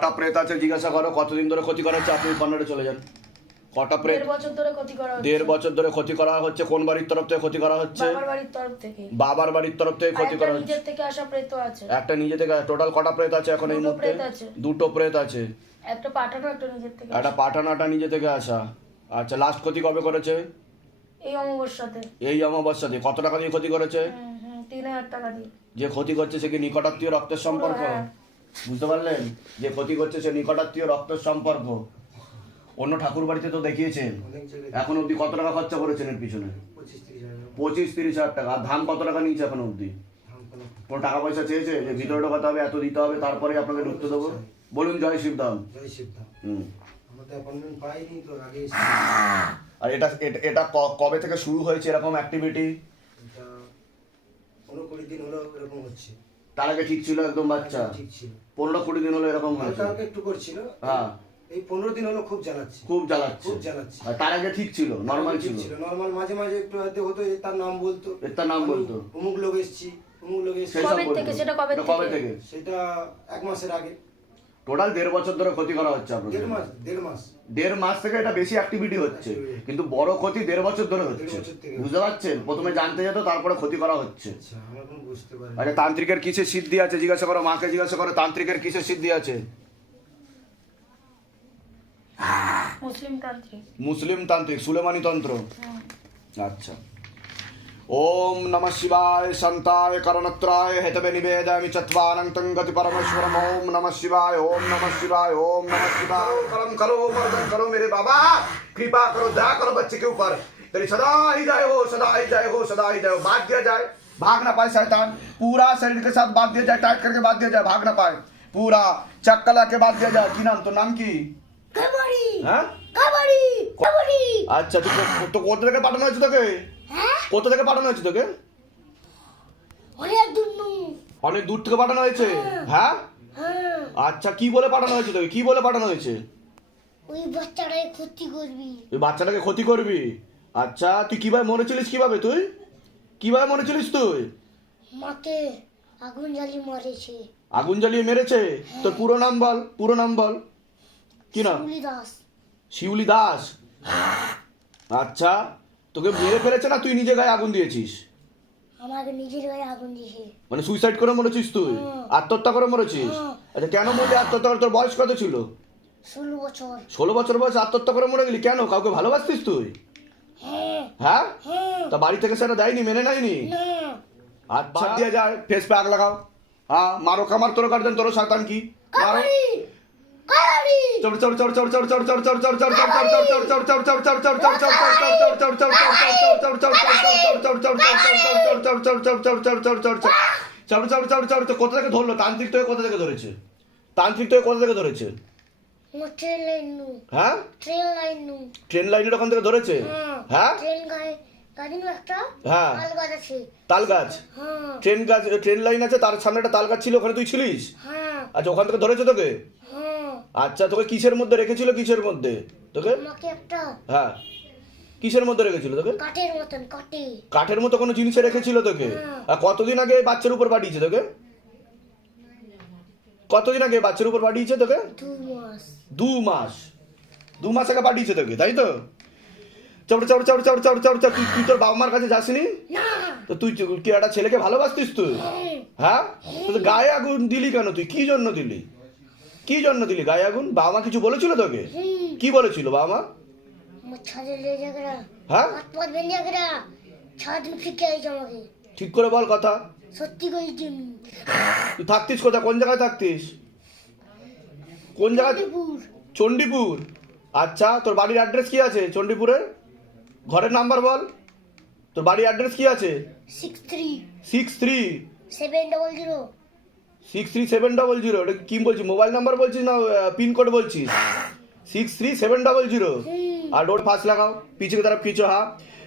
কটা প্রেত আছে জিজ্ঞাসা করো কতদিন ধরে ক্ষতি করা হচ্ছে? আপনি কর্নারে চলে যান। কটা প্রেত? দেড় বছর ধরে ক্ষতি করা হচ্ছে। দেড় বছর ধরে ক্ষতি করা হচ্ছে? কোন বাড়ির তরফ থেকে ক্ষতি করা হচ্ছে? বাবার বাড়ির তরফ থেকে। ক্ষতি করা হচ্ছে নিজের থেকে আসা প্রেত আছে। একটা নিজে থেকে টোটাল কটা প্রেত আছে এখন এই মুহূর্তে? দুটো প্রেত আছে। একটা পাঠানো একটা নিজের থেকে একটা পাঠানাটা নিজে থেকে আসা। আচ্ছা লাস্ট ক্ষতি কবে করেছে? এই অমাবস্যাতে। এই অমাবস্যা দিয়ে কত টাকা দিয়ে ক্ষতি করেছে? তিন হাজার টাকা দিয়ে। যে ক্ষতি করছে সে কি নিকটাত্মীয় রক্তের সম্পর্ক? হ্যাঁ। বুঝতে পারলেন? যে ক্ষতি করছে সে নিকটাত্মীয় রক্তের সম্পর্ক। অন্য ঠাকুর বাড়িতে তো দেখিয়েছেন। এখন অবধি কত টাকা খরচা করেছেন এর পিছনে? পঁচিশ তিরিশ হাজার টাকা। আর ধান কত টাকা নিয়েছে এখন অবধি? কোনো কোনো টাকা পয়সা চেয়েছে? যে ভিতরে ঢোকাতে হবে এত দিতে হবে তারপরে আপনাকে ঢুকতে দেবো? বলুন জয় শিবধাম জয় শিবধাম হুম। আর এটা এটা- কবে থেকে শুরু হয়েছে এরকম অ্যাক্টিভিটি পনেরো কুড়ি দিন হলো এরকম হচ্ছে। তার আগে ঠিক ছিল একদম বাচ্চা। ঠিক ছিল। পনেরো কুড়ি দিন হলো এরকম হয়েছে। হালকা একটু করছিল। হ্যাঁ। এই পনেরো দিন হলো খুব জ্বালাচ্ছে। খুব জ্বালাচ্ছে। খুব জ্বালাচ্ছে। আর তার আগে ঠিক ছিল নর্মাল ঠিক ছিল। নর্মাল মাঝে মাঝে একটু হয়তো হতো তার নাম বলতো। এর তার নাম বলতো। অমুক লোক এসছি অমুক লোক এসছি। কবে থেকে? সেটা কবে? থেকে? সেটা এক মাসের আগে। টোটাল দেড় বছর ধরে ক্ষতি করা হচ্ছে আপনাদের দেড় মাস দেড় মাস। দেড় মাস থেকে এটা বেশি অ্যাক্টিভিটি হচ্ছে। কিন্তু বড় ক্ষতি দেড় বছর ধরে হচ্ছে। বুঝতে পারছেন? প্রথমে জানতে যেত তারপরে ক্ষতি করা হচ্ছে। আচ্ছা আচ্ছা তান্ত্রিকের কিসের সিদ্ধি আছে? জিজ্ঞাসা করো মাকে জিজ্ঞাসা করো তান্ত্রিকের কিসের সিদ্ধি আছে? মুসলিম তান্ত্রিক। মুসলিম তান্ত্রিক সুলেমানি তন্ত্র? আচ্ছা। ओम नम शिवाय संताय करणत्राय हेतवे निवेदयामि चत्वारन्तं गतिपरमेश्वरम् ओम नम शिवाय ओम नम शिवाय ओम नम शिवाय। करम करो मर्दन करो मेरे बाबा। कृपा करो दया करो बच्चे के ऊपर। तेरी सदा ही जय हो सदा ही जय हो सदा ही जय हो। भाग दिया जाए भाग ना पाए शैतान। पूरा शरीर के साथ बाँध दिया जाए टाइट करके बाँध दिया जाए भाग ना पाए। पूरा चक्कला के बाँध दिया जाए। की नाम तो नाम की? কাবাডি হ্যাঁ কাবাডি কাবাডি আচ্ছা তুই তো কোথা থেকে পাঠানো হয়েছে তোকে কোথা থেকে পাঠানো হয়েছে তোকে? অনেক দূর থেকে পাঠানো হয়েছে? হ্যাঁ। হ্যাঁ? আচ্ছা কি বলে পাঠানো হয়েছে তোকে? কি বলে পাঠানো হয়েছে? ওই বাচ্চাটাই ক্ষতি করবি। তুই বাচ্চাটাকে ক্ষতি করবি? আচ্ছা তুই কীভাবে মরেছিলিস কীভাবে তুই? কীভাবে মরেছিলিস তুই? মাকে আগুন জ্বালিয়ে মরেছে। আগুন জ্বালিয়ে মেরেছে? তোর পুরো নাম বল পুরো নাম বল। কি নাম? শিউলি দাস। শিউলি দাস? আচ্ছা তোকে মেরে ফেলেছে না তুই নিজে গায়ে আগুন দিয়েছিস? আমাকে নিজের গায়ে আগুন মানে সুইসাইড করে মরেছিস তুই? আত্মহত্যা করে মরেছিস? আচ্ছা কেন মরলি? আত্মহত্যা তোর বয়স কত ছিল? ষোলো বছর। ষোলো বছর বয়স আত্মহত্যা করে মরে গেলি? কেন? কাউকে ভালোবাসতিস তুই? হ্যাঁ।, হ্যাঁ? তা বাড়ি থেকে সেটা দেয়নি মেনে নেয়নি? আচ্ছা দিয়ে যায় ফেস প্যাক লাগাও। হ্যাঁ মারো কামার তোর কাটবেন তোর সাতান কি? মারো। চড় চড় চড় চড় চড় চড় চড় চড় চড় চড় চড় চড় চড় চড় চড় চড় কোথা থেকে ধরলো তান্ত্রিক তোকে কোথা থেকে ধরেছে তান্ত্রিক তোকে কোথা থেকে ধরেছে হ্যাঁ। ট্রেন লাইনের ওখান থেকে ধরেছে হ্যাঁ। হ্যাঁ তাল গাছ ট্রেন গাছ ট্রেন লাইন আছে তার সামনে একটা তালগাছ ছিল ওখানে তুই ছিলিস আচ্ছা ওখান থেকে ধরেছে তোকে? হ্যাঁ। আচ্ছা তোকে কিসের মধ্যে রেখেছিল কিসের মধ্যে? তোকে? আমাকে একটা হ্যাঁ। কিসের মধ্যে রেখেছিল তোকে? কাঠের মতন কাটে কাঠের মতো কোনো জিনিসে রেখেছিল তোকে? হ্যাঁ। আর কতদিন আগে বাচ্চার উপর পাঠিয়েছে তোকে? কতদিন আগে বাচ্চার উপর পাঠিয়েছে তোকে? দু মাস। দু মাস। আগে পাঠিয়েছে তোকে তাই তো? চড় চড় চড় চড় চড় চড় চড় তুই তোর বাবা মার কাছে যাসনি? তো তুই কি একটা ছেলেকে ভালোবাসতিস তুই? হ্যাঁ। হ্যাঁ? তো গায়ে আগুন দিলি কেন তুই? কি জন্য দিলি? কি জন্য দিলি গায়ে আগুন? বাবা মা কিছু বলেছিল তোকে? কি বলেছিল বাবা মা? হ্যাঁ? ঠিক করে বল কথা। সত্যি তুই থাকতিস কোথায়? কোন জায়গায় থাকতিস? কোন জায়গায়? চণ্ডীপুর। আচ্ছা তোর বাড়ির অ্যাড্রেস কি আছে চণ্ডীপুরের ঘরের নাম্বার বল। তোর বাড়ির অ্যাড্রেস কি আছে? Six three six three seven double zero six three seven double zero এটা কি বলছিস? মোবাইল নাম্বার বলছিস না পিনকোড বলছিস? Six three seven double zero আর ডোর ফাঁস লাগাও পিছিয়ে তারা পিছো হা।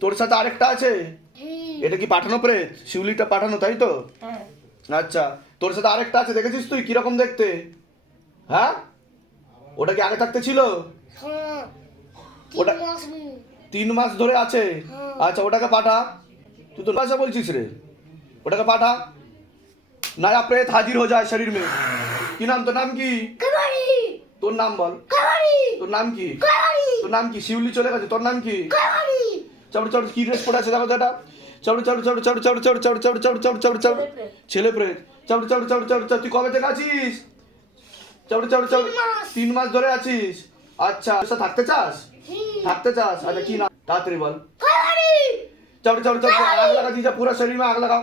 তোর সাথে আরেকটা আছে এটা কি পাঠানো প্রেত শিউলিটা পাঠানো তাই তো হ্যাঁ আচ্ছা তোর সাথে আরেকটা আছে দেখেছিস তুই কীরকম দেখতে হ্যাঁ ওটা কি আগে থাকতে ছিল হ্যাঁ তিন ওটা- মাস তিন মাস ধরে আছে হ্যাঁ। আচ্ছা ওটাকে পাঠা তুই তো ভাষা বলছিস রে ওটাকে পাঠা নয়া প্রেত হাজির হয়ে যায় শরীর में কি নাম তোর নাম কি তোর নাম বল তোর নাম কি তোর নাম কি শিউলি চলে গেছে তোর নাম কি চড় চড় কি ড্রেস পরে আছে দেখো তো এটা চড় চড় চড় চড় চড় চড় চড় চড় চড় চড় চড় চড় ছেলে প্রেত চড় চড় চড় চড় চড় তুই কবে থেকে আছিস চড় চড় চড় তিন মাস ধরে আছিস আচ্ছা থাকতে চাস থাকতে চাস আচ্ছা কি না তাড়াতাড়ি বল চড় চড় চড় আগ লাগা দিয়ে পুরো শরীর আগ লাগাও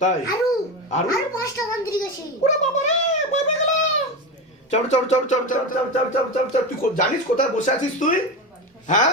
তাই আরু আরু? আরু পাঁচটা মন্ত্রী গেছে ওরে বাবা রে বাবা গেল চড় চড় চড় চড় চড় চড় চড় চড় চড় তুই জানিস কোথায় বসে আছিস তুই হ্যাঁ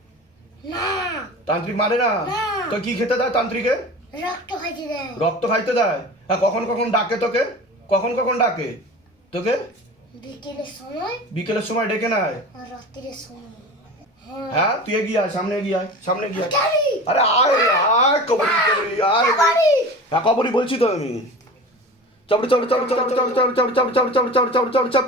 না তান্ত্রিক মারে না। তো কি খেতে দেয় তান্ত্রিকে রক্ত খাইতে দেয় রক্ত খাইতে দেয় হ্যাঁ কখন কখন ডাকে তোকে কখন কখন ডাকে তোকে বিকেলের সময় বিকেলের সময় ডেকে নেয় রাত্রির সময় হ্যাঁ হ্যাঁ তুই এগিয়ে আয় সামনে এগিয়ে আয় সামনে এগিয়ে আয় আরে আয় আয় কবরি কবরি আয় হ্যাঁ কবরি বলছি তো আমি চড় চড় চড় চড় চড় চড় চড় চড় চড় চড় চড় চড় চড়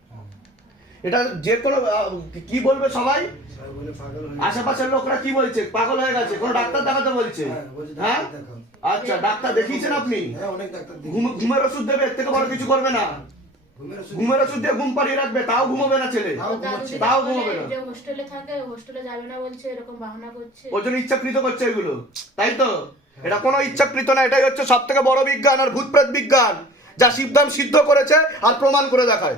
এটা যে কোনো কি বলবে সবাই? সবাই বলে পাগল আশেপাশের লোকরা কি বলছে? পাগল হয়ে গেছে কোনো ডাক্তার দেখাতে বলছে? হ্যাঁ, হ্যাঁ। আচ্ছা ডাক্তার দেখিয়েছেন আপনি? হ্যাঁ অনেক ডাক্তার দেখি ঘুম- ঘুমের ওষুধ দেবে এর থেকে বড় কিছু করবে না। ঘুমের ওষুধ দিয়ে ঘুম পাড়িয়ে রাখবে তাও ঘুমাবে না ছেলে। তাও ঘুমাবে না। হোস্টেলে থাকে হোস্টেলে যাবে না বলছে এরকম বাহানা করছে। ওর জন্য ইচ্ছাকৃত করছে এগুলো তাই তো? এটা কোনো ইচ্ছাকৃত না এটাই হচ্ছে সব থেকে বড় বিজ্ঞান আর ভূতপ্রেত বিজ্ঞান যা শিবদাম সিদ্ধ করেছে আর প্রমাণ করে দেখায়।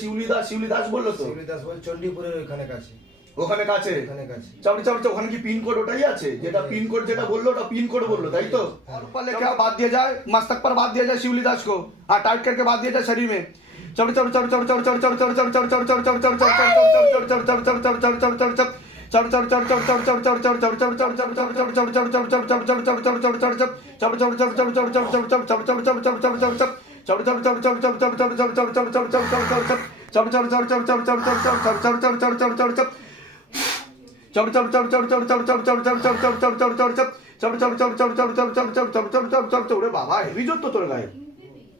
শিউলি দাস কো আর টাইট তো? শিউলি দাস বল চণ্ডীপুরের ওখানে কাছে। ওখানে কি পিন কোড ওটাই আছে? যেটা পিন কোড যেটা বলল ওটা পিন কোড বলল তাই তো? चलो चलो चढ़ चल चलो चल चलो चलो चलो चढ़ चढ़ चढ़ चलो चल चलो चढ़ चल चलो चल चलो चलो चलो বাবা হেভি জোর তো তোর গায়ে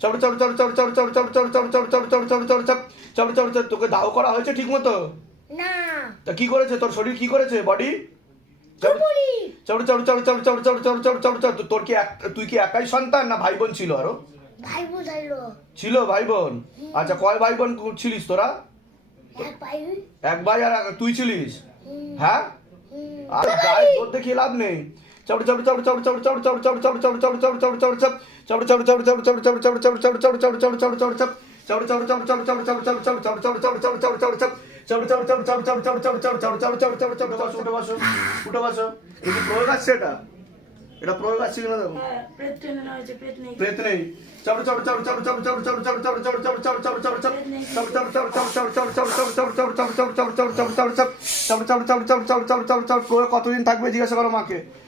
চলো চলো চলো চলো চলো চলো চলো চলো চলো চলো চলো চলো চলো চলো চলো চলো চলো চলো তোকে দাও করা হয়েছে ঠিক মতো না তা কি করেছে তোর শরীর কি করেছে বডি চড় চলো চড় চলো চলো চলো চলো চলো চলো চলো তোর কি তুই কি একাই সন্তান না ভাই বোন ছিল আরও ভাই বোন ছিল ভাই বোন আচ্ছা কয় ভাই বোন ছিলিস তোরা এক ভাই আর তুই ছিলিস হ্যাঁ আর গায়ে তোর দেখে লাভ নেই কতদিন থাকবে জিজ্ঞাসা করো মাকে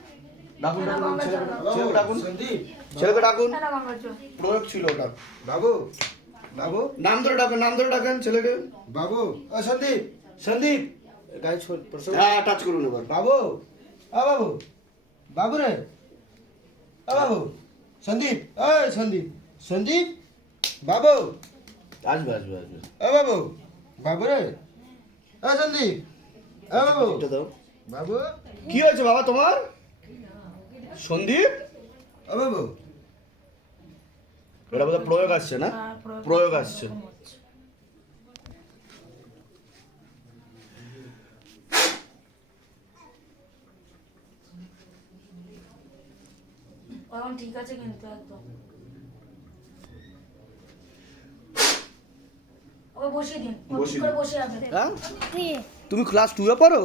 ডাকুন ডাকুন ছেলেকে ডাকুন। সন্দীপ। ছেলেকে ডাকুন। প্রয়োগ ছিল ওটা। বাবু। বাবু। নাম ধরে ডাকুন নাম ধরে ডাকেন ছেলেকে। বাবু। ও সন্দীপ। সন্দীপ। গায়ে হ্যাঁ টাচ করুন এবার। বাবু। ও বাবু। বাবু রে। ও বাবু। সন্দীপ। ওই সন্দীপ। সন্দীপ। বাবু। আসবে আসবে আসবে। ও বাবু। বাবু রে। ও সন্দীপ। ও বাবু। বাবু। কি হয়েছে বাবা তোমার? সন্দীপ? এটা বোধহয় প্রয়োগ আসছে না? হ্যাঁ, প্রয়োগ আসছে হ্যাঁ? তুমি ক্লাস টু এ পারো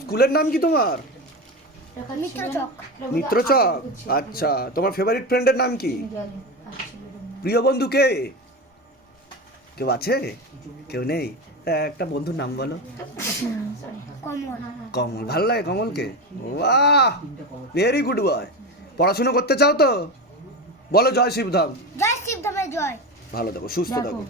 স্কুলের নাম কি তোমার? মিত্র চক মিত্রচক। আচ্ছা। তোমার ফেভারিট ফ্রেন্ডের নাম কি? প্রিয় বন্ধু কে? কেউ আছে? কেউ নেই? তা একটা বন্ধুর নাম বলো। কমল। কমল। ভালো লাগে কমলকে? বাহ! ভেরি গুড বয় পড়াশোনা করতে চাও তো? বলো জয় শিবধাম। জয় শিবধামে জয়। ভালো দেখো সুস্থ দেখো থাকো।